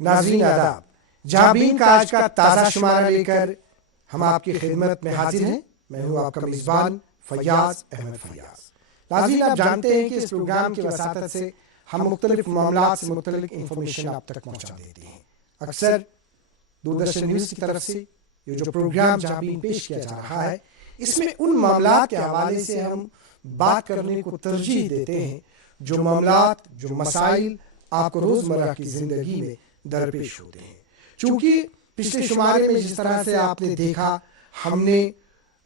ناظرین آداب، جابین کا آج کا تازہ شمارہ لے کر ہم آپ کی خدمت میں حاضر ہیں۔ میں ہوں آپ کا میزبان فیاض احمد فیاض۔ ناظرین، آپ جانتے ہیں کہ اس پروگرام کی وساطت سے ہم مختلف معاملات سے متعلق انفارمیشن آپ تک پہنچا دیتے ہیں۔ اکثر دوردرشن نیوز کی طرف سے یہ جو پروگرام جابین پیش کیا جا رہا ہے، اس میں ان معاملات کے حوالے سے ہم بات کرنے کو ترجیح دیتے ہیں جو معاملات، جو مسائل آپ کو روزمرہ کی زندگی میں درپیش ہوتے ہیں۔ چونکہ پچھلے شمارے میں جس طرح سے آپ نے دیکھا، ہم نے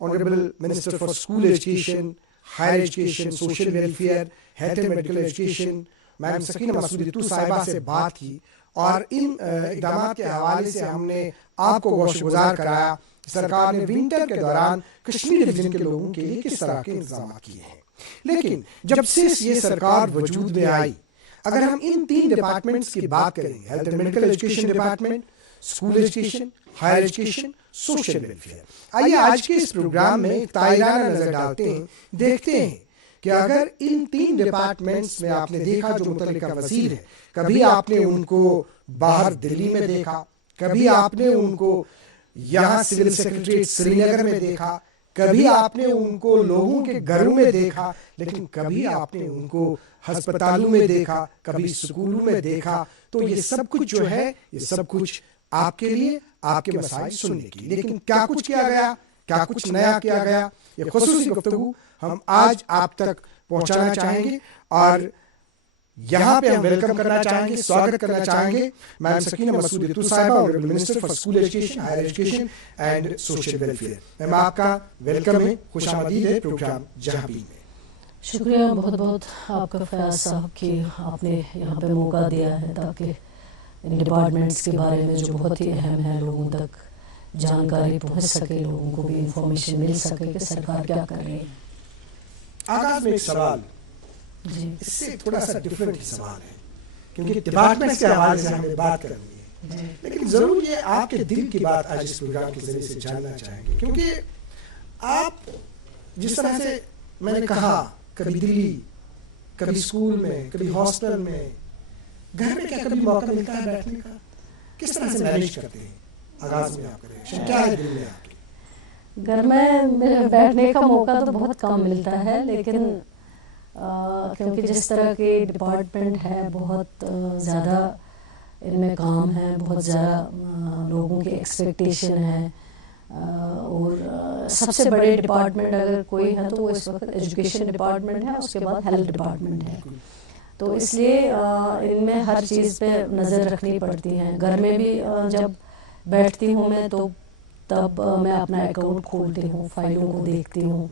honourable minister for school education, higher education, social welfare, health and medical education ma'am Sakina Masood Itoo صاحبہ سے بات کی، اور ان اقدامات کے حوالے سے ہم نے آپ کو گوش گزار کرایا سرکار نے ونٹر کے دوران کشمیر ڈویژن کے لوگوں کے لیے کس طرح کے انتظامات کیے ہیں۔ لیکن جب سے یہ سرکار وجود میں آئی، اگر ہم ان تین ڈپارٹمنٹس کی بات کریں، health and medical education department, school education, higher education, social welfare, آئیے آج کے اس پروگرام میں ایک تائرانہ نظر ڈالتے ہیں، دیکھتے ہیں کہ اگر ان تین ڈپارٹمنٹس میں آپ نے دیکھا جو متعلقہ وزیر ہے، کبھی آپ نے ان کو باہر دلی میں دیکھا، کبھی آپ نے ان کو یہاں سول سیکرٹریٹ سری نگر میں دیکھا، کبھی آپ نے ان کو لوگوں کے گھروں میں دیکھا، لیکن کبھی آپ نے ان کو ہسپتالوں میں دیکھا، کبھی اسکولوں میں دیکھا۔ تو یہ سب کچھ جو ہے، یہ سب کچھ آپ کے لیے، آپ کے مسائل سننے کی۔ لیکن کیا کچھ کیا گیا، کیا کچھ نیا کیا گیا، یہ خصوصی گفتگو ہم آج آپ تک پہنچانا چاہیں گے، اور یہاں پہ ہم ویلکم کرنا چاہیں گے، سواگت کرنا چاہیں گے میم سکینہ مسعود اتو صاحبہ، honourable minister for school education, higher education and social welfare. Ma'am آپ کا ویلکم ہے، خوش آمدید ہے پروگرام جہابین میں۔ شکریہ بہت بہت آپ کا فیاض صاحب کہ آپ نے یہاں پہ موقع دیا ہے تاکہ ان ڈپارٹمنٹس کے بارے میں جو بہت ہی اہم ہے لوگوں تک جانکاری پہنچ سکے، لوگوں کو بھی انفارمیشن مل سکے کہ سرکار کیا کر رہی ہے۔ آغاز میں ایک سوال، جی، اس سے تھوڑا سا ڈفرینٹ ہی سوال ہے، کیونکہ ڈپارٹمنٹس کے حوالے سے ہمیں بات کرنی ہے، لیکن ضرور یہ آپ کے دل کی بات آج اس پروگرام کے ذریعے سے جاننا چاہیں گے، کیونکہ آپ جس طرح سے میں نے کہا، کبھی دلی، کبھی اسکول میں، کبھی ہاسپٹل میں، گھر میں کیا کبھی موقع ملتا ہے بیٹھنے کا؟ کس طرح سے مینیج کرتے ہیں؟ آغاز میں آپ کا ریئیکشن کیا ہے دل میں آپ کے؟ گھر میں بیٹھنے کا موقع تو بہت کم ملتا ہے، لیکن کیونکہ جس طرح کے ڈپارٹمنٹ ہے، بہت زیادہ ان میں کام ہے، بہت زیادہ لوگوں کی ایکسپیکٹیشن ہے، اور سب سے بڑے ڈپارٹمنٹ اگر کوئی ہے تو وہ اس وقت ایجوکیشن ڈپارٹمنٹ ہے، اس کے بعد ہیلتھ ڈپارٹمنٹ ہے۔ تو اس لیے ان میں ہر چیز پہ نظر رکھنی پڑتی ہے۔ گھر میں بھی جب بیٹھتی ہوں میں تو تب میں اپنا اکاؤنٹ کھولتی ہوں، فائلوں کو دیکھتی ہوں۔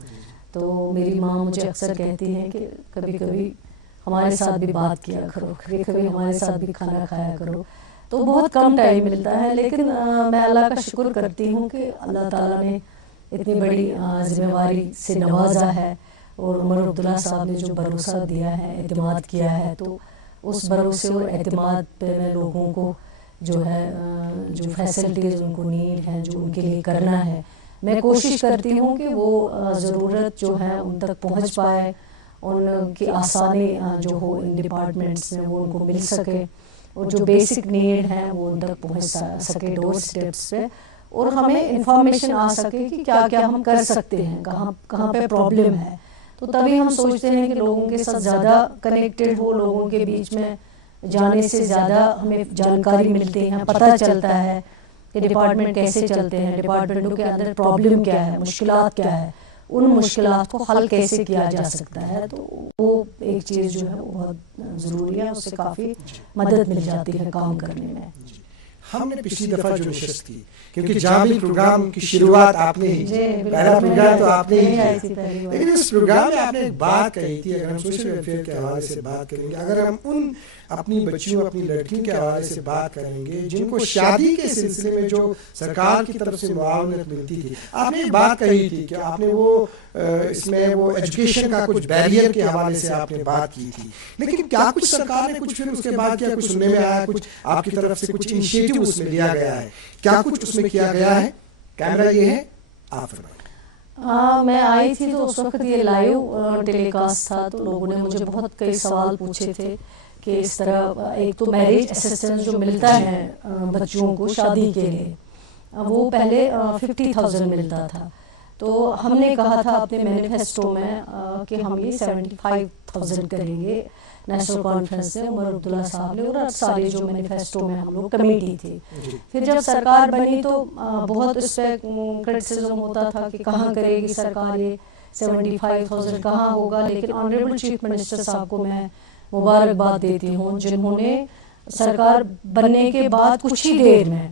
تو میری ماں مجھے اکثر کہتی ہیں کہ کبھی کبھی ہمارے ساتھ بھی بات کیا کرو، کبھی کبھی ہمارے ساتھ بھی کھانا کھایا کرو۔ تو بہت کم ٹائم ملتا ہے، لیکن میں اللہ کا شکر کرتی ہوں کہ اللہ تعالیٰ نے اتنی بڑی ذمہ داری سے نوازا ہے، اور عمر عبداللہ صاحب نے جو بھروسہ دیا ہے، اعتماد کیا ہے، تو اس بھروسے اور اعتماد پہ میں لوگوں کو جو ہے جو فیسلٹیز ان کو نیڈ ہیں، جو ان کے لیے کرنا ہے، میں کوشش کرتی ہوں کہ وہ ضرورت جو ہے ان تک پہنچ پائے، ان کی آسانی جو ہو ان ڈپارٹمنٹس میں وہ ان کو مل سکے، اور جو بیسک نیڈ ہیں وہ ان تک پہنچ سکے ڈور اسٹیپس پہ، اور ہمیں انفارمیشن آ سکے کہ کیا کیا ہم کر سکتے ہیں، کہاں پہ پرابلم ہے۔ تو تبھی ہم سوچتے ہیں کہ لوگوں کے ساتھ زیادہ کنیکٹڈ ہو، لوگوں کے بیچ میں جانے سے زیادہ ہمیں جانکاری ملتی ہے، پتہ چلتا ہے کہ ڈپارٹمنٹ کیسے چلتے ہیں، ڈپارٹمنٹوں کے اندر پرابلم کیا ہے، مشکلات کیا ہے، ان مشکلات کو حل کیسے کیا جا سکتا ہے۔ تو وہ ایک چیز جو ہے وہ بہت ضروری ہے، اس سے کافی مدد مل جاتی ہے کام کرنے میں۔ ہم نے پچھلی دفعہ جو نشست کی، کیونکہ جابین پروگرام کی شروعات آپ نے ہی کی، پہلا پروگرام تو آپ نے ہی کیا، لیکن اس پروگرام میں آپ نے ایک بات کہی تھی، اگر ہم سوشل ویلفیئر کے حوالے سے بات کریں گے، اگر ہم ان اپنی بچیوں، اپنی لڑکیوں کے حوالے سے بات کریں گے جن کو شادی کے سلسلے میں جو سرکار کی طرف سے معاونت ملتی تھی، آپ نے ایک بات کہی تھی کہ آپ نے وہ اس میں وہ ایجوکیشن کا کچھ بیریئر کے حوالے سے آپ نے بات کی تھی، لیکن کیا کچھ سرکار نے کچھ پھر اس کے بعد کیا کچھ سننے میں آیا، کچھ آپ کی طرف سے کچھ انیشیٹو اس میں لیا گیا ہے، کیا کچھ اس میں کیا گیا ہے؟ کیمرہ یہ ہے، آپ فرمائیں۔ میں آئی تھی تو اس وقت یہ لائیو ٹیلی کاسٹ تھا، تو لوگوں نے مجھے بہت کئی سوال پوچھے تھے کہ اس طرح ایک تو میریج اسسٹنس جو ملتا ہے بچوں کو شادی کے لیے وہ پہلے 50,000 ملتا تھا. تو ہم نے کہا تھا اپنے مینیفیسٹو میں کہ ہم یہ 75,000 کریں گے نیشنل کانفرنس سے. عمر عبداللہ صاحب نے اور سارے جو مینیفیسٹو میں ہم لوگ کمیٹی تھی. پھر جب سرکار بنی تو بہت اس پہ کرٹیسزم ہوتا تھا کہ کہاں کرے گی سرکار یہ 75,000 کہاں ہوگا. لیکن آنریبل چیف منسٹر صاحب کو میں مبارکباد دیتی ہوں جنہوں نے سرکار بننے کے بعد کچھ ہی دیر میں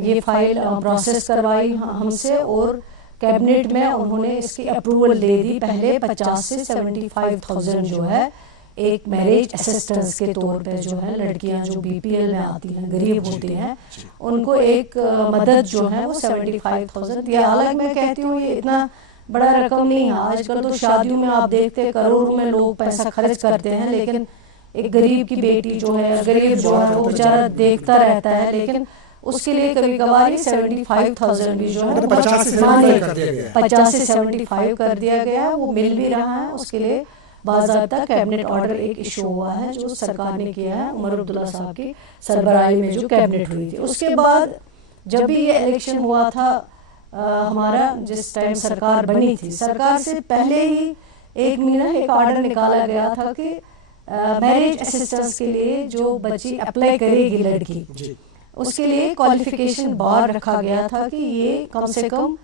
یہ فائل پروسیس کروائی ہم سے اور کیبنٹ میں انہوں نے اس کی اپروول دے دی. پہلے 50 سے 75,000 جو ہے ایک میریج اسسٹنس کے طور پہ جو ہے لڑکیاں جو بی پی ایل میں آتی ہیں غریب ہوتی ہیں ان کو ایک مدد جو ہے وہ 75,000. یہ حالانکہ میں کہتی ہوں یہ اتنا بڑا رقم نہیں ہے. آج کل تو شادیوں میں آپ دیکھتے ہیں کروڑوں میں لوگ پیسہ خرچ کرتے ہیں لیکن ایک غریب کی بیٹی جو ہے غریب جو ہے وہ بیچارہ دیکھتا رہتا ہے. لیکن اس کے لیے کبھی کبھار 75,000 بھی جو ہے 50 سے 75 کر دیا گیا ہے. وہ مل بھی رہا ہے. اس کے لیے باضابطہ کیبنٹ آرڈر ایک ایشو ہوا ہے جو سرکار نے کیا ہے عمر عبداللہ صاحب کی سربراہی میں جو کیبنٹ ہوئی تھی. اس کے بعد جب بھی یہ الیکشن ہوا تھا ہمارا جس ٹائم سرکار بنی تھی سرکار سے پہلے ہی ایک مہینہ ایک آرڈر نکالا گیا تھا کہ میریج اسسٹنس کے لیے جو بچی اپلائی کرے گی لڑکی اس کے لیے کوالیفیکیشن بار رکھا گیا تھا کہ یہ کم سے کم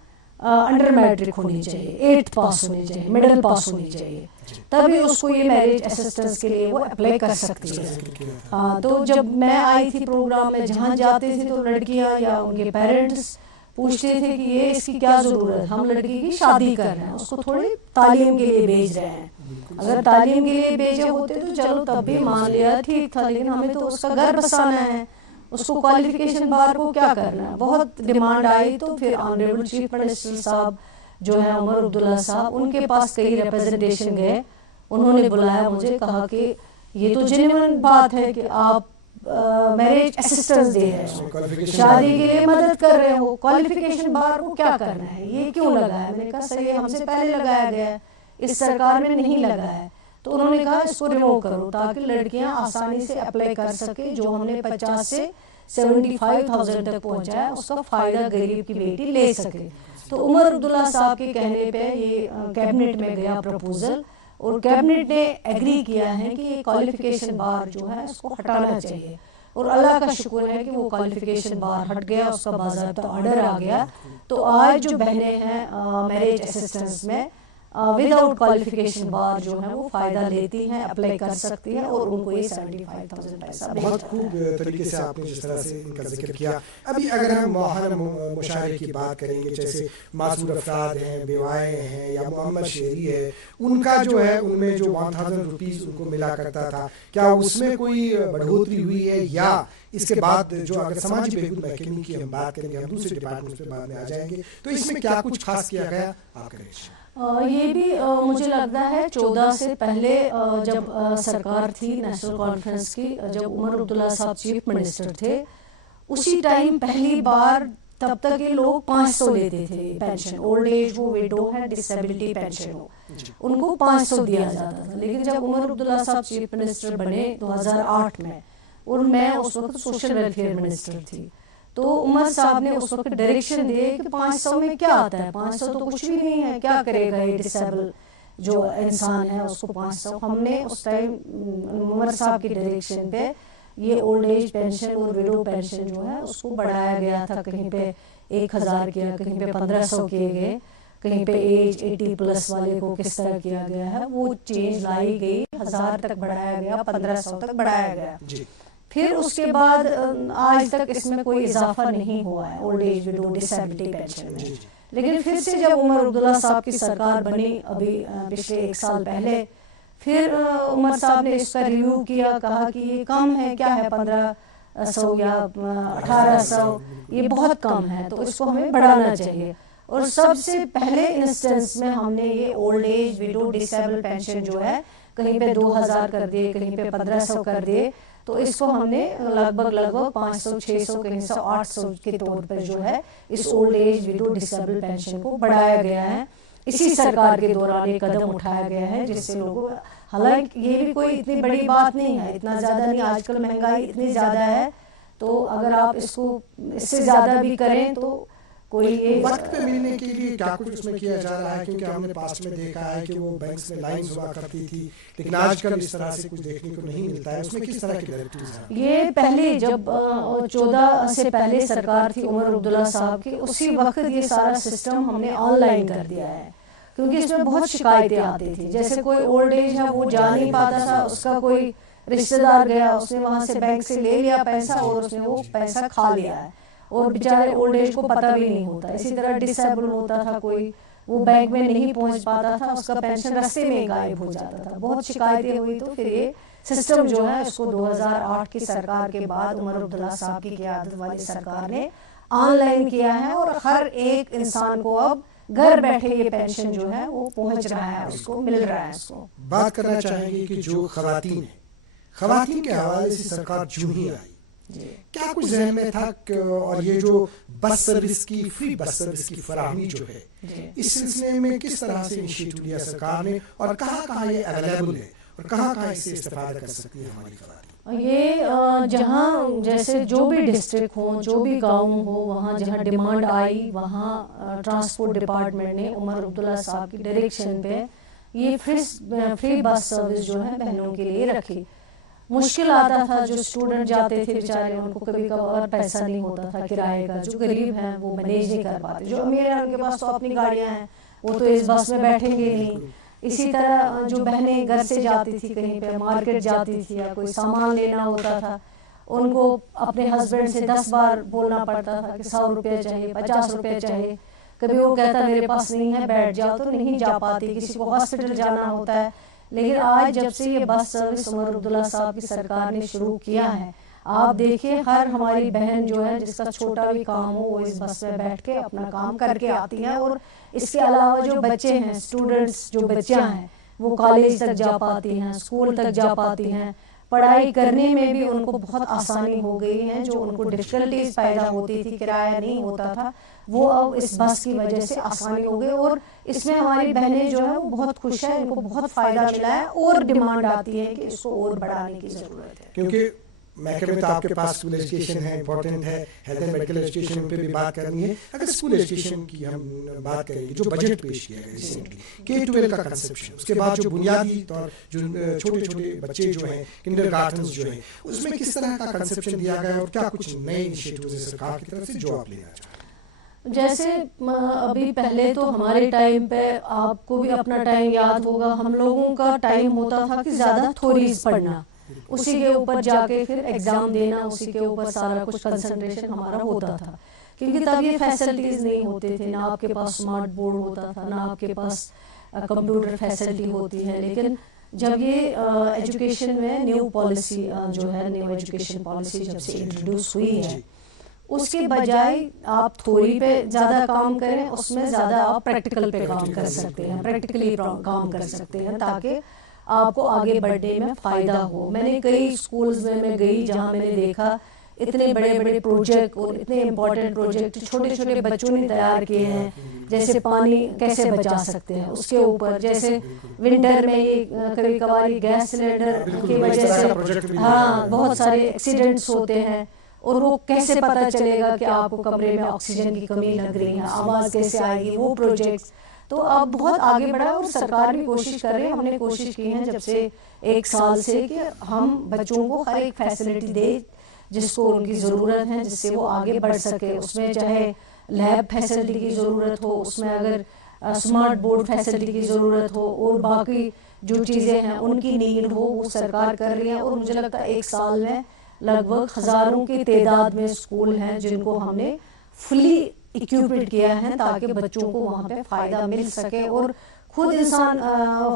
انڈر میٹرک ہونی چاہیے 8th پاس ہونی چاہیے مڈل پاس ہونی چاہیے تبھی اس کو یہ میریج اسسٹنس کے لیے وہ اپلائی کر سکتی ہے. تو جب میں آئی تھی پروگرام میں جہاں جاتے تھے تو لڑکیاں یا ان کے پیرنٹس پوچھتے تھے کہ یہ اس کی کیا ضرورت, ہم لڑکی کی شادی کر رہے ہیں اس کو تھوڑی تعلیم کے لیے بھیج رہے ہیں. اگر تعلیم کے لیے بھیجے ہوتے تو چلو تب بھی مان لیا ٹھیک تھا لیکن ہمیں تو اس کا گھر بسانا ہے اس کو کوالیفیکیشن بار کو کیا کرنا ہے. بہت ڈیمانڈ آئی تو پھر آنریبل چیف منسٹر صاحب جو ہے عمر عبداللہ صاحب ان کے پاس کئی ریپرزنٹیشن گئے. انہوں نے بلایا مجھے کہا کہ یہ تو جینوئن بات ہے کہ آپ میریج اسسٹنس دے رہے ہو شادی کے لیے مدد کر رہے ہو کوالیفیکیشن بار کو کیا کرنا ہے یہ کیوں لگا ہے. میں نے کہا صحیح ہم سے پہلے لگایا گیا ہے اس سرکار میں نہیں لگا ہے. تو انہوں نے کہا اس کو ریموو کرو تاکہ لڑکیاں آسانی سے اپلائی کر سکے. جو ہم نے 50 سے 75,000 تک پہنچایا اس کا فائدہ غریب کی بیٹی لے سکے. تو عمر عبداللہ صاحب کے کہنے پہ یہ کیبنٹ میں گیا پروپوزل اور کیبنٹ نے ایگری کیا ہے کہ یہ کوالیفیکیشن بار جو ہے اس کو ہٹانا چاہیے. اور اللہ کا شکر ہے کہ وہ کوالیفیکیشن بار ہٹ گیا اس کا باضابطہ آرڈر آ گیا. تو آج جو بہنیں ہیں میریج اسسٹنس میں وداؤٹ کوالیفیکیشن بار جو ہے وہ فائدہ لیتی ہیں اپلائی کر سکتی ہیں اور ان کو یہ 75,000 پیسہ. بہت خوب طریقے سے آپ نے جس طرح سے ان کا ذکر کیا. ابھی اگر ہم ماہانہ مشاہرے کی بات کریں گے جیسے معذور افراد ہیں بیوائیں ہیں یا محمد شہری ہے ان کا جو ہے ان میں جو 1,000 روپیز ان کو ملا کرتا تھا کیا اس میں کوئی بڑھوتری ہوئی ہے یا اس کے بعد جو اگر سماجی بہبود محکمے کی ہم بات کریں گے ہم دوسرے ڈپارٹمنٹ پہ بعد میں آ جائیں گے تو اس میں کیا کچھ خاص کیا گیا آپ کریں. یہ بھی مجھے لگتا ہے 14 سے پہلے جب سرکار تھی نیشنل کانفرنس کی جب عمر عبداللہ صاحب چیف منسٹر تھے اسی ٹائم پہلی بار تب تک یہ لوگ 500 لیتے تھے پینشن. اولڈ ایج ہو ویڈو ہے ڈسیبلٹی پینشن ہو ان کو 500 دیا جاتا تھا. لیکن جب عمر عبداللہ صاحب چیف منسٹر بنے 2008 میں اور میں اس وقت سوشل ویلفیئر منسٹر تھی تو عمر صاحب نے اس وقت ڈائریکشن دیے کہ 500 میں کیا آتا ہے 500 تو کچھ بھی نہیں ہے کیا کرے گا یہ ڈسیبل جو انسان ہے اس کو 500. ہم نے اس ٹائم عمر صاحب کی ڈائریکشن پہ یہ اولڈ ایج پینشن اور ویڈو پینشن جو ہے اس کو بڑھایا گیا تھا. کہیں پہ 1,000 کیا کہیں پہ 1,500 کیے گئے کہیں پہ ایج 80 پلس والے کو کس طرح کیا گیا ہے وہ چینج لائی گئی. 1,000 تک بڑھایا گیا 1,500 تک بڑھایا گیا. پھر اس کے بعد آج تک اس میں کوئی اضافہ نہیں ہوا ہے اولڈ ایج ویڈو ڈسیبلٹی پینشن میں. لیکن پھر سے جب عمر عبداللہ صاحب کی سرکار بنی ابھی پچھلے 1 سال پہلے پھر عمر صاحب نے اس کا ریویو کیا کہا کہ یہ کم ہے کیا ہے 1,500 یا 1,800 یہ بہت کم ہے تو اس کو ہمیں بڑھانا چاہیے. اور سب سے پہلے انسٹنس میں ہم نے یہ اولڈ ایج ویڈو ڈسیبل پینشن جو ہے کہیں پہ 2,000 کر دیے کہیں پہ 1,500 کر دیے. تو اس کو ہم نے لگ بھگ 500 600 کہیں 800 کے طور پر جو ہے اس اولڈ ایج ویڈو ڈسیبل پینشن کو بڑھایا گیا ہے. اسی سرکار کے دوران یہ قدم اٹھایا گیا ہے، جس سے لوگوں، حالانکہ یہ بھی کوئی اتنی بڑی بات نہیں ہے، اتنا زیادہ نہیں، آج کل مہنگائی اتنی زیادہ ہے، تو اگر آپ اس کو اس سے زیادہ بھی کریں تو کوئی یہ وقت پہ ملنے کے لیے کیا کچھ اس میں کیا جا رہا ہے؟ کیونکہ ہم نے پاسٹ میں دیکھا ہے کہ وہ بینکس میں لائنز ہوا کرتی تھی، لیکن آج کل اس طرح سے کچھ دیکھنے کو نہیں ملتا ہے. اس میں کس طرح کی ڈائریکٹیوز ہیں؟ یہ پہلے جب 14 سے پہلے سرکار تھی عمر عبداللہ صاحب کی، اسی وقت یہ سارا سسٹم ہم نے آن لائن کر دیا ہے، کیونکہ اس میں بہت شکایتیں آتی تھی. جیسے کوئی اولڈ ایج ہے وہ جا نہیں پاتا تھا، اس کا کوئی رشتہ دار گیا، اس نے وہاں سے بینک سے لے لیا پیسہ اور اس نے وہ پیسہ کھا لیا ہے، اور بیچارے اولڈ ایج کو پتہ بھی نہیں ہوتا. اسی طرح ڈس ایبل ہوتا تھا کوئی، وہ بینک میں نہیں پہنچ پاتا تھا، اس کا پینشن رستے میں غائب ہو جاتا تھا. بہت شکایتیں ہوئی، تو پھر یہ سسٹم جو ہے اس کو 2008 کی سرکار کے بعد عمر عبداللہ صاحب کی قیادت والی سرکار نے آن لائن کیا ہے، اور ہر ایک انسان کو اب گھر بیٹھے یہ پینشن جو ہے وہ پہنچ رہا ہے، اس کو مل رہا ہے. اس کو بات کرنا چاہیں گے کہ جو خواتین ہیں، خواتین کے حوالے سے سرکار جو ہی آئی، کیا کچھ ذہن میں تھا اور یہ جو بس سروس کی فری بس سروس کی فراہمی جو ہے، اس سلسلے میں کس طرح سے انیشیٹو لیا سرکار نے، اور کہاں کہاں یہ اویلیبل ہے اور کہاں کہاں اس سے استفادہ کر سکتی ہے ہماری خواتین؟ یہ جہاں جیسے جو بھی ڈسٹرکٹ ہوں، جو بھی گاؤں ہو، وہاں جہاں ڈیمانڈ آئی، وہاں ٹرانسپورٹ ڈپارٹمنٹ نے عمر عبداللہ صاحب کی ڈائریکشن پہ یہ فری بس سروس جو ہے بہنوں کے لیے رکھی. مشکل آتا تھا، جو اسٹوڈنٹ جاتے تھے بیچارے، ان کو کبھی کبھار پیسہ نہیں ہوتا تھا کرائے کا، جو غریب ہیں وہ مینیج نہیں کر پاتے، جو امیر ہیں ان کے پاس تو اپنی گاڑیاں ہیں، وہ تو اس بس میں بیٹھیں گے نہیں. اسی طرح جو بہنیں گھر سے جاتی تھی، کہیں پہ مارکیٹ جاتی تھی یا کوئی سامان لینا ہوتا تھا، ان کو اپنے ہسبینڈ سے 10 بار بولنا پڑتا تھا کہ 100 روپے چاہیے، 50 روپے چاہیے. کبھی وہ کہتا میرے پاس نہیں ہے، بیٹھ جاؤ، تو نہیں جا پاتی، کسی کو ہاسپٹل جانا ہوتا ہے. لیکن آج جب سے یہ بس سروس عمر عبداللہ صاحب کی سرکار نے شروع کیا ہے، آپ دیکھیے ہر ہماری بہن جو ہے جس کا چھوٹا بھی کام ہو، وہ اس بس میں بیٹھ کے اپنا کام کر کے آتی ہیں. اور اس کے علاوہ جو بچے ہیں، اسٹوڈنٹس جو بچیاں ہیں، وہ کالج تک جا پاتی ہیں، اسکول تک جا پاتی ہیں، پڑھائی کرنے میں بھی ان کو بہت آسانی ہو گئی ہے. جو ان کو ڈفیکلٹیز پیدا ہوتی تھی، کرایہ نہیں ہوتا تھا، وہ اب اس بس کی وجہ سے آسانی ہو گئی. اور اس میں ہماری بہنیں جو ہیں وہ بہت خوش ہیں، ان کو بہت فائدہ ملا ہے، اور ڈیمانڈ آتی ہے کہ اس کو اور بڑھانے کی ضرورت ہے. کیونکہ محکمے تو آپ کے پاس اسکول ایجوکیشن ہے، امپورٹنٹ ہے، ہیلتھ اینڈ میڈیکل ایجوکیشن ان پہ بھی بات کرنی ہے. اگر اسکول ایجوکیشن کی ہم بات کریں گے، جو بجٹ پیش کیا گیا ریسنٹلی K-12 کا کنسپشن، اس کے بعد جو بنیادی طور جو چھوٹے چھوٹے بچے جو ہیں، کنڈر گارٹنز جو ہیں، اس میں کس طرح کا کنسپشن دیا گیا اور کیا کچھ نئے انیشیٹوز ہیں سرکار کی طرف سے جو آپ لینا چاہیں؟ جیسے ابھی پہلے تو ہمارے ٹائم پہ، آپ کو بھی اپنا ٹائم یاد ہوگا، ہم لوگوں کا ٹائم ہوتا تھا کہ زیادہ تھوریز پڑھنا، اسی کے اوپر جا کے پھر ایگزام دینا، اسی کے اوپر سارا کچھ کنسنٹریشن ہمارا ہوتا تھا. کیونکہ تب یہ فیسلٹیز نہیں ہوتے تھے، نہ آپ کے پاس اسمارٹ بورڈ ہوتا تھا، نہ آپ کے پاس کمپیوٹر فیسلٹی ہوتی ہے. لیکن جب یہ ایجوکیشن میں نیو پالیسی جو ہے، نیو ایجوکیشن پالیسی جب سے انٹروڈیوس ہوئی ہے، اس کے بجائے آپ تھوری پہ زیادہ کام کریں، اس میں زیادہ آپ پریکٹیکل پہ کام کر سکتے ہیں، پریکٹیکلی کام کر سکتے ہیں، تاکہ آپ کو آگے بڑھنے میں فائدہ ہو. میں نے کئی اسکولز میں گئی جہاں میں نے دیکھا اتنے بڑے بڑے پروجیکٹ اور اتنے امپورٹنٹ پروجیکٹ چھوٹے چھوٹے بچوں نے تیار کیے ہیں. جیسے پانی کیسے بچا سکتے ہیں اس کے اوپر، جیسے ونٹر میں یہ کبھی کبھار گیس سلنڈر کی وجہ سے بہت سارے ایکسیڈنٹس ہوتے ہیں، اور وہ کیسے پتہ چلے گا کہ آپ کو کمرے میں آکسیجن کی کمی لگ رہی ہے، آواز کیسے آئے گی، وہ پروجیکٹس. تو اب بہت آگے بڑھا، اور سرکار بھی کوشش کر رہی ہے. ہم نے کوشش کی ہے جب سے 1 سال سے کہ ہم بچوں کو ہر ایک فیسلٹی دیں جس کو ان کی ضرورت ہے، جس سے وہ آگے بڑھ سکے. اس میں چاہے لیب فیسلٹی کی ضرورت ہو، اس میں اگر اسمارٹ بورڈ فیسلٹی کی ضرورت ہو، اور باقی جو چیزیں ہیں ان کی نیڈ ہو، وہ سرکار کر رہی ہے. اور مجھے لگتا ہے 1 سال میں لگ بھگ ہزاروں کی تعداد میں اسکول ہیں جن کو ہم نے فلی اکوپڈ کیا ہے، تاکہ بچوں کو وہاں پہ فائدہ مل سکے. اور خود انسان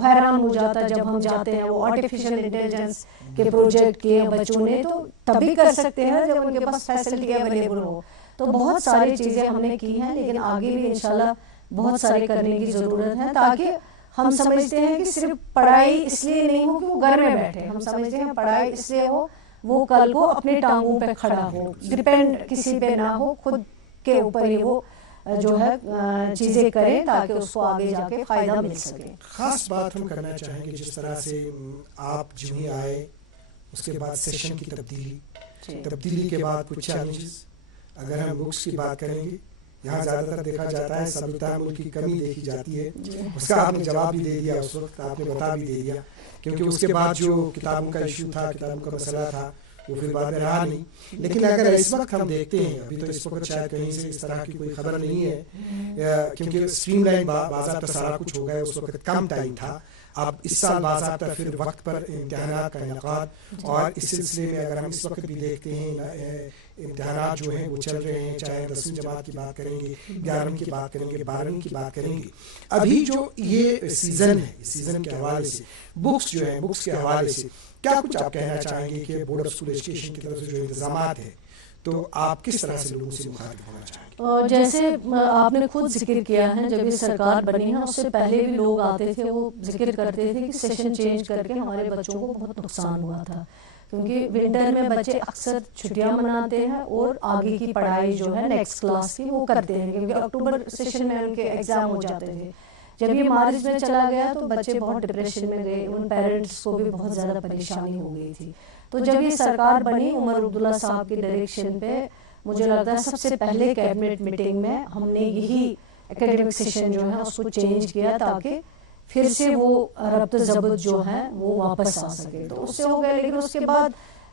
حیران ہو جاتا ہے جب ہم جاتے ہیں. وہ آرٹیفیشل انٹیلیجنس کے پروجیکٹ کیے بچوں نے، تو تبھی کر سکتے ہیں جب ان کے پاس فیسلٹی اویلیبل ہو. تو بہت ساری چیزیں ہم نے کی ہیں، لیکن آگے بھی انشاءاللہ بہت سارے کرنے کی ضرورت ہے، تاکہ ہم سمجھتے ہیں کہ صرف پڑھائی اس لیے نہیں ہو کہ وہ گھر میں بیٹھے. ہم سمجھتے ہیں پڑھائی اس لیے ہو وہ کل کو اپنے ٹانگوں پہ کھڑا ہو، ڈپینڈ کسی پہ نہ ہو، خود کے اوپر ہی وہ جو ہے چیزیں کریں تاکہ اس کو آگے جا کے فائدہ مل سکے. خاص بات ہم کرنا چاہیں گے جس طرح سے آپ جو ہی آئے اس کے بعد سیشن کی تبدیلی کے بعد کچھ چیلنجز. اگر ہم بکس کی بات کریں گے یہاں زیادہ تر دیکھا جاتا ہے صبر تحمل کی کمی دیکھی جاتی ہے. اس کا آپ نے جواب بھی دے دیا, اس وقت آپ نے بتا بھی دے دیا, کیونکہ اس کے بعد جو کتابوں کا ایشو تھا, کتابوں کا مسئلہ تھا, وہ پھر بعد میں رہا نہیں. لیکن اگر اس وقت ہم دیکھتے ہیں, ابھی تو اس وقت شاید کہیں سے اس طرح کی کوئی خبر نہیں ہے کیونکہ اسٹریم لائن باضابطہ سارا کچھ ہو گیا, اس وقت کم ٹائم تھا. اب اس سال باضابطہ پھر وقت پر امتحانات کا انعقاد, اور اس سلسلے میں اگر ہم اس وقت بھی دیکھتے ہیں امتحانات جو ہیں وہ چل رہے ہیں, چاہے 10ویں جماعت کی بات کریں گے, 11ویں کی بات کریں گے, 12ویں کی بات کریں گے. ابھی جو یہ سیزن ہے, اس سیزن کے حوالے سے بکس جو ہیں, بکس کے حوالے سے کیا کچھ آپ کہنا چاہیں گے کہ بورڈ آف اسکول ایجوکیشن کی طرف سے جو انتظامات ہیں تو آپ کس طرح سے لوگوں سے مخاطب ہونا چاہیں گے؟ جیسے آپ نے خود ذکر کیا ہے, جب یہ سرکار بنی ہے اس سے پہلے بھی لوگ آتے تھے, وہ ذکر کرتے تھے کہ سیشن چینج کر کے ہمارے بچوں کو بہت نقصان ہوا تھا, کیونکہ ونٹر میں بچے اکثر چھٹیاں مناتے ہیں اور آگے کی پڑھائی جو ہے نیکسٹ کلاس کی وہ کرتے ہیں, کیونکہ اکتوبر سیشن میں ان کے ایگزام ہو جاتے تھے. جب یہ مارچ میں چلا گیا تو بچے بہت ڈپریشن میں گئے, ان پیرنٹس کو بھی بہت زیادہ پریشانی ہو گئی تھی. تو جب یہ سرکار بنی عمر عبداللہ صاحب کی ڈائریکشن پہ, مجھے لگتا ہے سب سے پہلے کیبنٹ میٹنگ میں ہم نے یہی اکیڈمک سیشن جو ہے اس کو چینج کیا تاکہ پھر سے وہ ربط ضبط جو ہے وہ واپس آ سکے. تو اس سے ہو گیا, لیکن اس کے بعد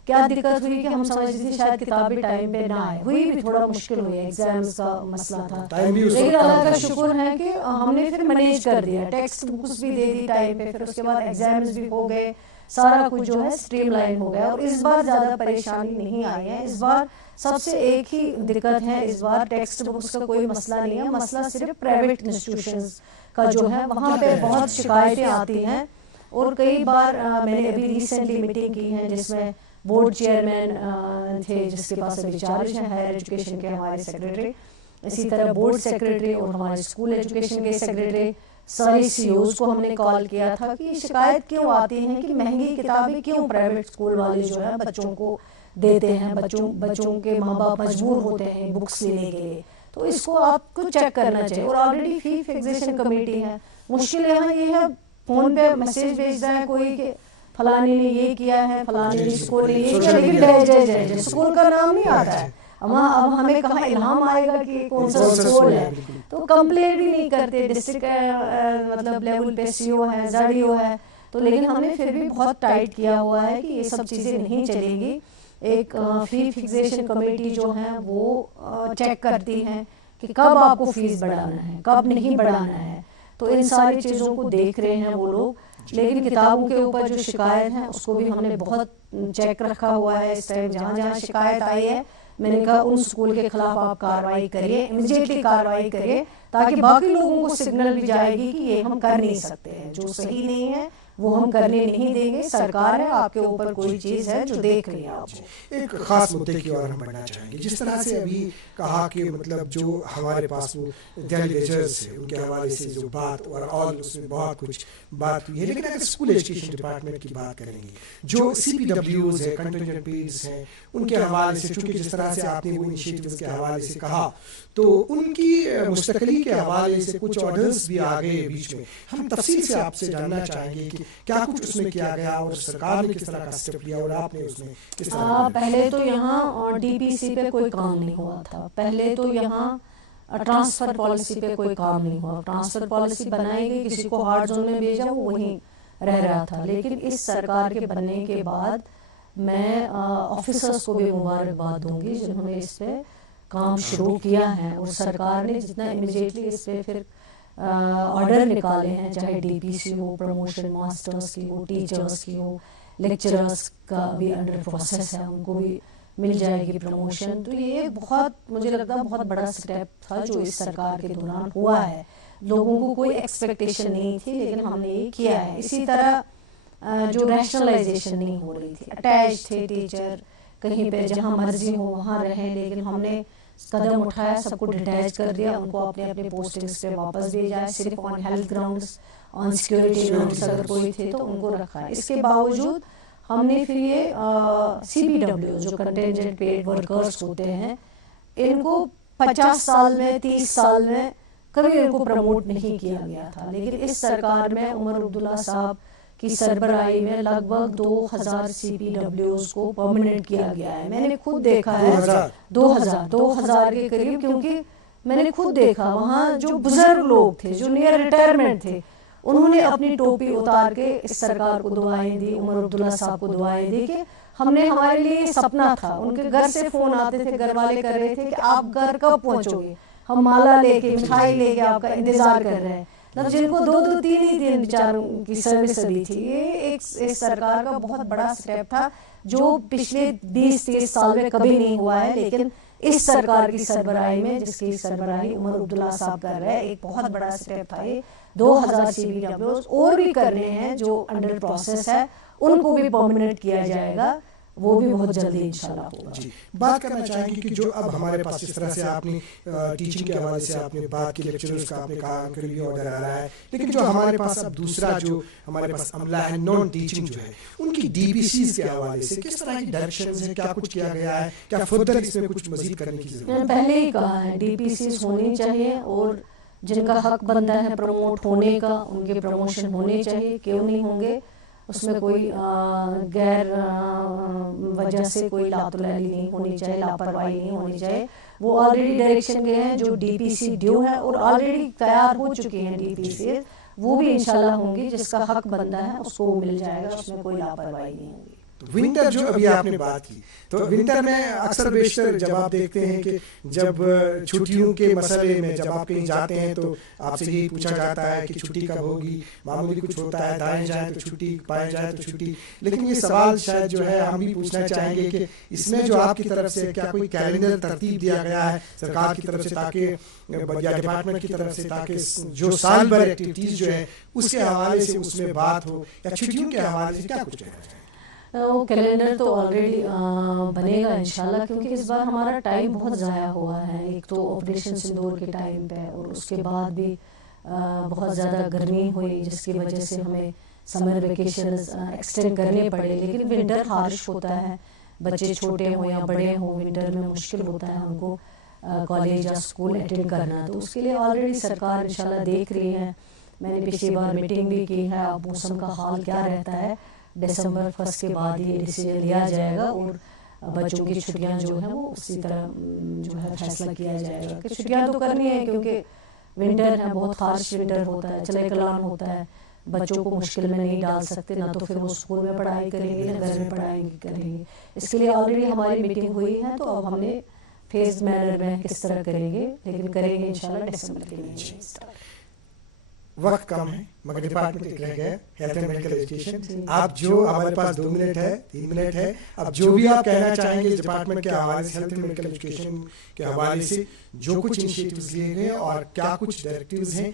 کیا دقت ہوئی کہ ہم سمجھتے تھے شاید کتابیں ٹائم پہ نہ آئے, ہوئی بھی تھوڑا مشکل ہوئی, ایگزامز کا مسئلہ تھا, لیکن اللہ کا شکر ہے کہ ہم نے پھر مینیج کر دیا, ٹیکسٹ بکس بھی دے دی ٹائم پہ, پھر اس کے بعد ایگزامز بھی ہو گئے, سارا کچھ جو ہے اسٹریم لائن ہو گیا, اور اس بار زیادہ پریشانی نہیں آئی ہے. اس بار سب سے ایک ہی دقت ہے, اس بار ٹیکسٹ بکس کا کوئی مسئلہ نہیں ہے, مسئلہ صرف پرائیویٹ انسٹیٹیوشنز کا جو ہے وہاں پہ بہت شکایتیں آتی ہیں. اور کئی بار میں نے ابھی ریسنٹلی میٹنگ کی ہے جس میں بورڈ چیئرمین تھے جس کے پاس ابھی چارج ہے ہائر ایجوکیشن کے, ہمارے سیکریٹری, اسی طرح بورڈ سیکریٹری اور ہمارے اسکول ایجوکیشن کے سیکریٹری, سارے سی اوز کو ہم نے کال کیا تھا کہ شکایت کیوں آتی ہیں کہ مہنگی کتابیں کیوں پرائیویٹ اسکول والے جو ہے بچوں کو دیتے ہیں, بچوں کے ماں باپ مجبور ہوتے ہیں بکس لینے کے لیے. تو اس کو آپ کو چیک کرنا چاہیے. اور آلریڈی فی فکسیشن کمیٹی ہے, مشکل یہاں یہ ہے فون پہ میسج بھیجتا ہے کوئی کہ فلانے نے یہ کیا ہے, فلانے اسکول نے یہ کیا, لیکن اسکول کا نام نہیں آتا ہے. اب ہمیں کہاں الہام آئے گا کہ کون سا اسکول ہے, تو کمپلین بھی نہیں کرتے. ڈسٹرکٹ مطلب لیول پہ سی او ہے, زڈ او ہے, تو لیکن ہم نے پھر بھی بہت ٹائٹ کیا ہوا ہے کہ یہ سب چیزیں نہیں چلیں گی. ایک فی فکسیشن کمیٹی جو ہے وہ چیک کرتی ہے کہ کب آپ کو فیس بڑھانا ہے, کب نہیں بڑھانا ہے, تو ان ساری چیزوں کو دیکھ رہے ہیں وہ لوگ. لیکن کتابوں کے اوپر جو شکایت ہے اس کو بھی ہم نے بہت چیک رکھا ہوا ہے. اس ٹائم جہاں جہاں شکایت آئی ہے میں نے کہا ان اسکول کے خلاف آپ کارروائی کریے, امیڈیٹلی کارروائی کریے, تاکہ باقی لوگوں کو سگنل بھی جائے گی کہ یہ ہم کر نہیں سکتے ہیں, جو صحیح نہیں ہے وہ ہم کرنے نہیں دیں گے. سرکار ہے, آپ کے اوپر کوئی چیز ہے جو دیکھ رہی ہے آپ کو. ایک خاص مدعے کی اور ہم بڑھنا چاہیں گے. جس طرح سے ابھی کہا کہ مطلب جو ہمارے پاس وہ دہلی لیجرز ہیں ان کے حوالے سے جو بات اور آل اس میں بہت کچھ بات ہوئی ہے, لیکن اگر اسکول ایجوکیشن ڈپارٹمنٹ کی بات کریں گے, جو سی پی ڈبلیوز ہیں, کنٹینجنٹ پیڈز ہیں, ان کے حوالے سے چونکہ جس طرح سے آپ نے وہ انیشیٹیوز کے حوالے سے کہا تو ان کی مستقلی کے حوالے سے کچھ آرڈرز بھی آ گئے بیچ میں. ہم تفصیل سے آپ سے جاننا چاہیں گے کہ کیا کچھ اس میں کیا گیا اور سرکار نے کس طرح کا اسٹیپ لیا اور آپ نے اس میں کس طرح. پہلے تو یہاں ڈی پی سی پہ کوئی کام نہیں ہوا تھا. پہلے تو یہاں ٹرانسفر پالیسی پہ کوئی کام نہیں ہوا. ٹرانسفر پالیسی بنائی گئی, کسی کو ہارڈ زون میں بھیجا وہ وہیں رہ رہا تھا. لیکن اس سرکار کے بننے کے بعد میں آفیسرس کو بھی مبارکباد دوں گی جنہوں نے اس پہ کام شروع کیا ہے, اور سرکار نے جتنا امیڈیٹلی اس پہ پھر آرڈر نکالے ہیں, چاہے ڈی پی سی ہو, پروموشن ماسٹرز کی ہو, ٹیچرز کی ہو, لیکچررز کا بھی انڈر پروسیس ہے, ان کو بھی مل جائے گی پروموشن. تو یہ بہت مجھے لگتا ہے بہت بڑا اسٹیپ تھا جو اس سرکار کے دوران ہوا ہے. لوگوں کو کوئی ایکسپیکٹیشن نہیں تھی لیکن ہم نے یہ کیا ہے. اسی طرح جو ریشنلائزیشن نہیں ہو رہی تھی, اٹیچ تھے ٹیچر, کہیں پہ جہاں مرضی ہو وہاں رہیں, لیکن ہم نے قدم اٹھایا, سب کو ڈیٹیچ کر دیا, ان کو اپنے اپنے پوسٹنگس پہ واپس بھیجا ہے. صرف on health grounds, on security grounds اگر کوئی تھے تو ان کو رکھا ہے. اس کے باوجود ہم نے پھر یہ سی پی ڈبلیو جو کنٹینجنٹ پیڈ ورکرز ہوتے ہیں ان کو 50 سال میں 30 سال میں کبھی ان کو پروموٹ نہیں کیا گیا تھا، لیکن اس سرکار میں عمر عبداللہ صاحب کی سربراہی میں لگ بھگ 2000 CPWs کو پرماننٹ کیا گیا ہے. میں نے خود دیکھا ہے 2000 کے قریب، کیونکہ میں نے خود دیکھا وہاں جو بزرگ لوگ تھے جو نیئر ریٹائرمنٹ تھے، انہوں نے اپنی ٹوپی اتار کے اس سرکار کو دعائیں دی، عمر عبداللہ صاحب کو دعائیں دی کہ ہمارے لیے یہ سپنا تھا. ان کے گھر سے فون آتے تھے، گھر والے کر رہے تھے کہ آپ گھر کب پہنچو گے، ہم مالا لے کے مٹھائی لے کے آپ کا انتظار کر رہے ہیں. مطلب جن کو 2-3 دن بیچاروں کی سروس دی تھی. یہ ایک سرکار کا بہت بڑا سٹیپ تھا جو پچھلے 20-30 سال میں کبھی نہیں ہوا ہے، لیکن اس سرکار کی سربراہی میں، جس کی سربراہی عمر عبداللہ صاحب کر رہے ہیں، ایک بہت بڑا سٹیپ تھا. یہ 2000 CPWs اور بھی کرنے ہیں جو انڈر پروسیس ہے، ان کو بھی پرماننٹ کیا جائے گا، وہ بھی بہت جلدی انشاءاللہ ہوگا. جی بات کرنا چاہیں گے کہ جو اب ہمارے پاس اس طرح سے آپ نے ٹیچنگ کے حوالے سے آپ نے بات کی، لیکچرز کا آپ نے کہا کہ ریویو آرڈر آ رہا ہے، لیکن جو ہمارے پاس اب دوسرا جو ہمارے پاس عملہ ہے نان ٹیچنگ جو ہے، ان کی DPCs کے حوالے سے کس طرح کی ڈائریکشنز ہیں، کیا کچھ کیا گیا ہے، کیا فردر اس میں کچھ مزید کرنے کی ضرورت ہے؟ میں نے پہلے ہی کہا ہے DPCs ہونی چاہیے، اور جن کا حق بنتا ہے پروموٹ ہونے کا ان کے پروموشن ہونے چاہیے. کیوں نہیں ہوں گے؟ اس میں کوئی غیر وجہ سے کوئی لاتعللی نہیں ہونی چاہیے، لاپرواہی نہیں ہونی چاہیے. وہ آلریڈی ڈائریکشن گئے ہیں جو DPC ڈیو ہے، اور آلریڈی تیار ہو چکے ہیں DPCs، وہ بھی انشاءاللہ ہوں گی. جس کا حق بنتا ہے اس کو وہ مل جائے گا، اس میں کوئی لاپرواہی نہیں ہوگی. ونٹر جو ابھی آپ نے بات کی، تو ونٹر میں اکثر بیشتر جب آپ دیکھتے ہیں کہ جب چھٹیوں کے مسئلے میں جب آپ کہیں جاتے ہیں تو آپ سے یہی پوچھا جاتا ہے کہ چھٹی کب ہوگی، معمولی کچھ ہوتا ہے، دائیں جائیں تو چھٹی، بائیں جائیں تو چھٹی. لیکن یہ سوال شاید جو ہے ہم بھی پوچھنا چاہیں گے کہ اس میں جو آپ کی طرف سے کیا کوئی کیلنڈر ترتیب دیا گیا ہے سرکار کی طرف سے، تاکہ یا ڈپارٹمنٹ کی طرف سے، تاکہ جو سال بھر ایکٹیویٹیز جو ہے اس کے حوالے سے اس میں بات ہو، یا چھٹیوں کے حوالے سے کیا کچھ کہنا چاہیں؟ وہ کیلنڈر تو آلریڈی بنے گا انشاءاللہ، کیونکہ اس بار ہمارا ٹائم بہت ضائع ہوا ہے. ایک تو آپریشن سندور کے ٹائم پہ، اور اس کے بعد بھی بہت زیادہ گرمی ہوئی جس کی وجہ سے ہمیں سمر ویکیشنز ایکسٹینڈ کرنے پڑے. لیکن ونٹر ہارش ہوتا ہے، بچے چھوٹے ہوں یا بڑے ہوں، ونٹر میں مشکل ہوتا ہے ان کو کالج یا اسکول اٹینڈ کرنا. تو اس کے لیے آلریڈی سرکار انشاءاللہ دیکھ رہی ہے. میں نے پچھلی بار میٹنگ بھی کی ہے. اب موسم کا حال کیا رہتا ہے، دسمبر 1 کے بعد یہ ڈیسیجن لیا جائے گا، اور بچوں کی چھٹیاں جو ہیں وہ اسی طرح جو ہے فیصلہ کیا جائے گا کہ چھٹیاں تو کرنی ہے، کیونکہ ونٹر ہے، بہت ہارش ونٹر ہوتا ہے، چلے کلان ہوتا ہے. بچوں کو مشکل میں نہیں ڈال سکتے، نہ تو پھر وہ اسکول میں پڑھائی کریں گے نہ گھر میں پڑھائی کریں گے. اس کے لیے آلریڈی ہماری میٹنگ ہوئی ہے، تو اب ہم نے فیز مینر میں کس طرح کریں گے، لیکن کریں گے انشاءاللہ دسمبر کے لیے. وقت کم ہے مگر ڈپارٹمنٹ ایک رہ گیا، ہیلتھ اینڈ میڈیکل ایجوکیشن. آپ جو ہمارے پاس 2 منٹ ہے، 3 منٹ ہے، اب جو بھی آپ کہنا چاہیں گے اس ڈپارٹمنٹ کے حوالے سے، ہیلتھ اینڈ میڈیکل ایجوکیشن کے حوالے سے جو کچھ انیشیٹوز لیے گئے اور کیا کچھ ڈائریکٹیوز ہیں،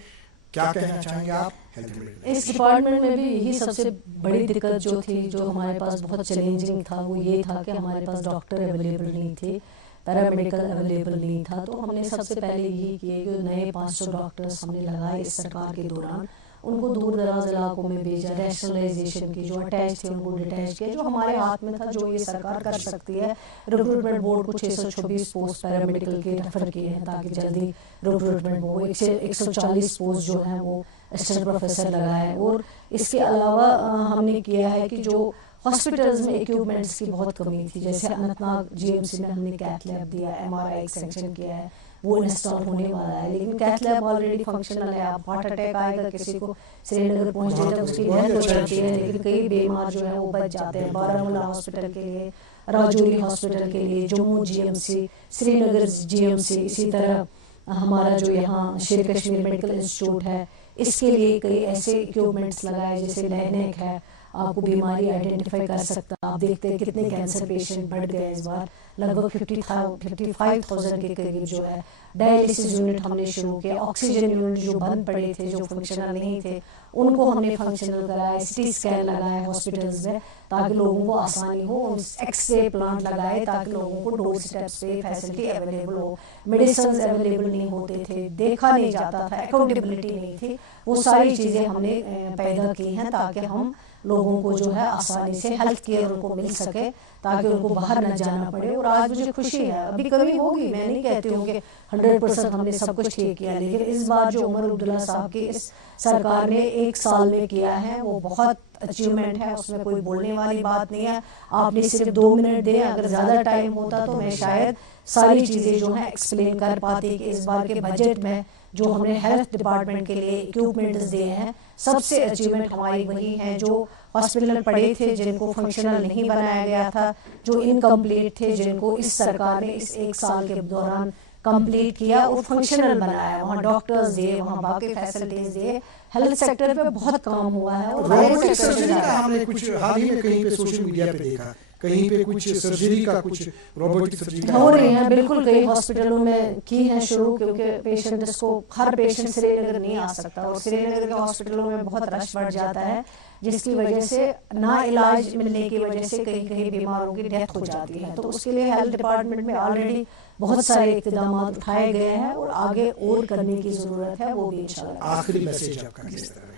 کیا کہنا چاہیں گے آپ ہیلتھ اینڈ میڈیکل؟ اس ڈپارٹمنٹ میں بھی یہی سب سے بڑی دقت جو تھی، جو ہمارے پاس بہت چیلنجنگ تھا، وہ یہ تھا کہ ہمارے پاس ڈاکٹر اویلیبل نہیں تھے، پیرامیڈیکل اویلیبل نہیں تھا. تو ہم نے سب سے پہلے یہی کیے کہ نئے 500 ڈاکٹرز ہم نے لگائے اس سرکار کے دوران، ان کو دور دراز علاقوں میں بھیجا. ریشنلائزیشن کی جو اٹیچ تھے ان کو ڈیٹیچ کیا، جو ہمارے ہاتھ میں تھا، جو یہ سرکار کر سکتی ہے. ریکروٹمنٹ بورڈ کو 626 پوسٹ پیرامیڈیکل کے ریفر کیے ہیں تاکہ جلدی ریکروٹمنٹ ہو. 140 پوسٹ جو ہیں وہ اسسٹنٹ پروفیسر لگائے. اور اس کے علاوہ ہم نے کیا ہے کہ جو ہاسپٹلز میں ایکوپمنٹس کی بہت کمی تھی، جیسے اننت ناگ GMC میں ہم نے کیتھ لیب دیا، MRI ایکسٹینشن کیا ہے، وہ انسٹال ہونے والا ہے. لیکن کیتھ لیب آلریڈی فنکشنل ہے. اب ہارٹ اٹیک آئے گا کسی کو سری نگر پہنچے تک اس کی ڈیتھ ہو جاتی ہے، لیکن کئی بیمار جو ہیں وہ بچ جاتے ہیں. بارہمولہ ہاسپٹل کے لیے، راجوری ہاسپٹل کے لیے، جموں GMC، سری نگر GMC، اسی طرح ہمارا جو یہاں شیر کشمیر میڈیکل انسٹیٹیوٹ ہے، اس کے لیے کئی ایسے ایکوپمنٹس لگائے جیسے لینک ہے، آپ کو بیماری آئیڈینٹیفائی کر سکتا. آپ دیکھتے ہیں کتنے کینسر پیشنٹ بڑھ گئے اس بار، لگ بھگ 55,000 کے قریب جو ہے. ڈائلیسس یونٹ ہم نے شروع کیا. آکسیجن یونٹ جو بند پڑے تھے، جو فنکشنل نہیں تھے، ان کو ہم نے فنکشنل کرایا. CT اسکین لگائے ہاسپٹلز میں تاکہ لوگوں کو آسانی ہو. ایکس رے پلانٹ لگائے تاکہ لوگوں کو ڈور اسٹیپس پہ فیسلٹی اویلیبل ہو. میڈیسنز اویلیبل نہیں ہوتے تھے، دیکھا نہیں جاتا تھا، اکاؤنٹیبلٹی نہیں تھی. وہ ساری چیزیں ہم نے پیدا کی ہیں تاکہ ہم لوگوں کو جو ہے آسانی سے ہیلتھ کیئر ان کو مل سکے تاکہ ان کو باہر نہ جانا پڑے. اور آج مجھے خوشی ہے, ابھی کمی ہوگی, میں نہیں کہتی ہوں کہ 100% ہم نے سب کچھ ٹھیک کیا, لیکن اس بار جو عمر عبداللہ صاحب کی اس سرکار نے 1 سال میں کیا ہے وہ بہت اچیومنٹ ہے, اس میں کوئی بولنے والی بات نہیں ہے. آپ نے صرف 2 منٹ دیں, اگر زیادہ ٹائم ہوتا تو میں شاید ساری چیزیں جو ہیں ایکسپلین کر پاتی کہ اس بار کے بجٹ میں جو ہم نے ہیلتھ ڈپارٹمنٹ کے لیے اکوپمنٹس دیے ہیں سب سے اچیومنٹ ہماری وہی ہیں جو ہاسپٹل پڑے تھے جن کو فنکشنل نہیں بنایا گیا تھا, جو انکمپلیٹ تھے جن کو اس سرکار نے اس 1 سال کے دوران کمپلیٹ کیا اور فنکشنل بنایا, وہاں ڈاکٹرز دیے, وہاں باقی فیسلٹیز دیے. ہیلتھ سیکٹر پہ بہت کام ہوا ہے. اور روبوٹک سرجری کا ہم نے کچھ حال ہی میں کہیں پہ سوشل میڈیا پہ دیکھا, کہیں پہ کچھ سرجری کا کچھ روبوٹک سرجری ہو رہی ہیں, بالکل کئی ہاسپٹلوں میں کی ہیں شروع, کیونکہ پیشنٹس کو ہر پیشنٹ سری نگر نہیں آ سکتا اور سری نگر کے ہاسپٹلوں میں بہت رش بڑھ جاتا ہے جس کی وجہ سے نا علاج ملنے کی وجہ سے کہیں کہیں بیماروں کی ڈیتھ ہو جاتی ہے. تو اس کے لیے ہیلتھ ڈپارٹمنٹ میں آلریڈی بہت سارے اقتدامات اٹھائے گئے ہیں اور آگے اور کرنے کی ضرورت ہے, وہ بھی انشاءاللہ. آخری میسج آپ کا کس طرح ہے؟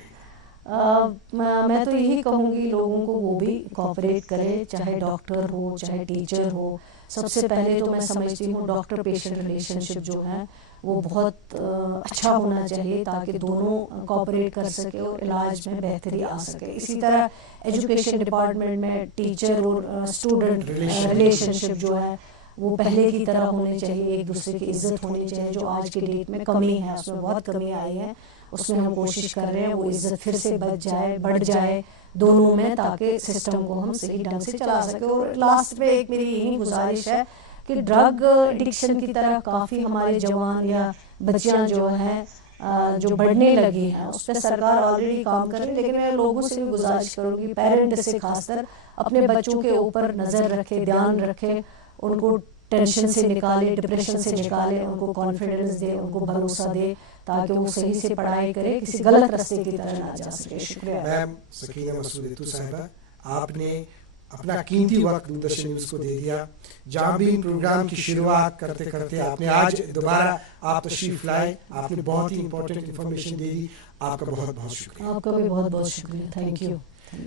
میں تو یہی کہوں گی لوگوں کو وہ بھی کوآپریٹ کرے, چاہے ڈاکٹر ہو چاہے ٹیچر ہو. سب سے پہلے تو میں سمجھتی ہوں ڈاکٹر پیشنٹ ریلیشن شپ جو ہے وہ بہت اچھا ہونا چاہیے تاکہ دونوں کوآپریٹ کر سکے اور علاج میں بہتری آ سکے. اسی طرح ایجوکیشن ڈپارٹمنٹ میں ٹیچر اور اسٹوڈنٹ ریلیشن شپ جو ہے وہ پہلے کی طرح ہونے چاہیے, ایک دوسرے کی عزت ہونی چاہیے, جو آج کے ڈیٹ میں کمی ہے, اس میں بہت کمی آئی ہے. اس میں ہم کوشش کر رہے ہیں وہ عزت پھر سے بڑھ جائے دونوں میں, تاکہ سسٹم کو ہم صحیح ڈھنگ سے چلا سکیں. اور لاسٹ میں ایک میری یہی گزارش ہے کہ ڈرگ ایڈکشن کی طرح کافی ہمارے جوان یا بچیاں جو ہیں جو بڑھنے لگی ہیں اس پہ سرکار آلریڈی کام کر رہی ہے, لیکن میں لوگوں سے بھی گزارش کروں گی پیرنٹ سے خاص کر اپنے بچوں کے اوپر نظر رکھے, دھیان رکھے, ان کو ٹینشن سے نکالے, ڈپریشن سے نکالے, ان کو کانفیڈنس دے, ان کو بھروسہ دے تاکہ وہ صحیح سے پڑھائی کرے, کسی غلط راستے کی طرف نہ جا سکے. شکریہ. میم سکینہ مسعود اتو صاحبہ, آپ نے اپنا قیمتی وقت دوردرشن نیوز کو دے دیا. جہاں بھی پروگرام کی شروعات کرتے کرتے آپ نے آج دوبارہ آپ تشریف لائے, آپ نے بہت ہی امپورٹنٹ انفارمیشن دے دی, آپ کا بہت بہت شکریہ. آپ کا بھی بہت بہت شکریہ, تھینک یو.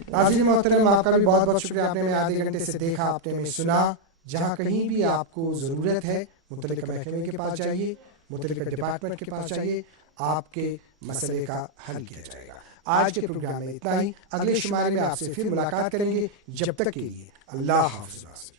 ناظرین محترم, آپ کا بھی بہت بہت شکریہ, آپ نے ہمیں آدھے گھنٹے سے دیکھا, آپ نے ہمیں سنا. جہاں کہیں بھی آپ کو ضرورت ہے متعلقہ محکمے کے پاس جائیے, متعلقہ ڈپارٹمنٹ کے پاس جائیے, آپ کے مسئلے کا حل کیا جائے گا. آج کے پروگرام میں اتنا ہی, اگلے شمارے میں آپ سے پھر ملاقات کریں گے. جب تک کے لیے اللہ حافظ.